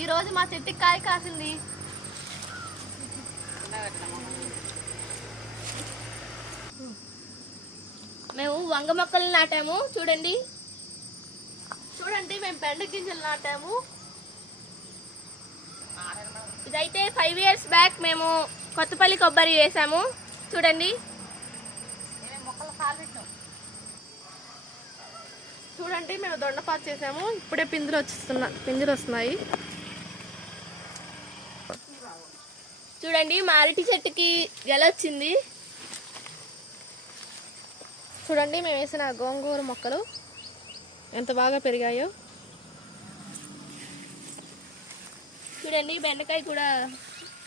ఈరోజు మా చెట్టుకి కాయ కాసింది. మేము వంగ మొక్కలు నాటాము. చూడండి మేము బెండ గింజలు నాటాము. ఇదైతే 5 years బ్యాక్ మేము కొత్తపల్లి కొబ్బరి వేసాము. చూడండి మేము దొండపాటు చేసాము. ఇప్పుడే పింజలు వస్తున్నాయి. చూడండి మా అరటి చెట్టుకి గెలొచ్చింది. చూడండి మేము వేసిన గోంగూర మొక్కలు ఎంత బాగా పెరిగాయో. చూడండి బెండకాయ కూడా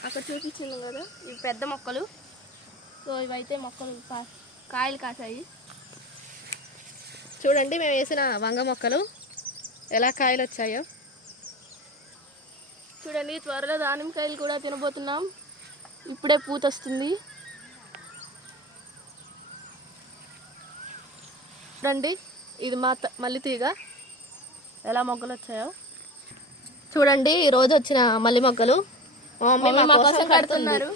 అక్కడ చూపించింది కదా, ఇవి పెద్ద మొక్కలు. సో ఇవైతే మొక్కలు కాయలు కాసాయి. చూడండి మేము వేసిన వంగ మొక్కలు ఎలా కాయలు వచ్చాయో. చూడండి త్వరలో దానిమ్మకాయలు కూడా తినబోతున్నాం. ఇప్పుడే పూత వస్తుంది. చూడండి ఇది మా మల్లి తీగ ఎలా మొగ్గలు వచ్చాయో. చూడండి ఈరోజు వచ్చిన మల్లి మొగ్గలు మా మమ్మీ మా కోసం కడుతున్నారు.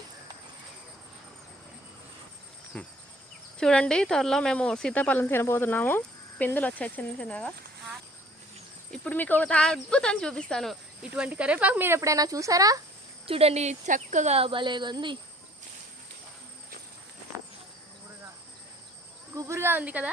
చూడండి త్వరలో మేము సీతాఫలం తినబోతున్నాము. పిందులు వచ్చాయి చిన్న చిన్నగా. ఇప్పుడు మీకు ఒక అద్భుతం చూపిస్తాను. ఇటువంటి కరివేపాకు మీరు ఎప్పుడైనా చూసారా? చూడండి చక్కగా భలేగా ఉంది, గుబురుగా ఉంది కదా.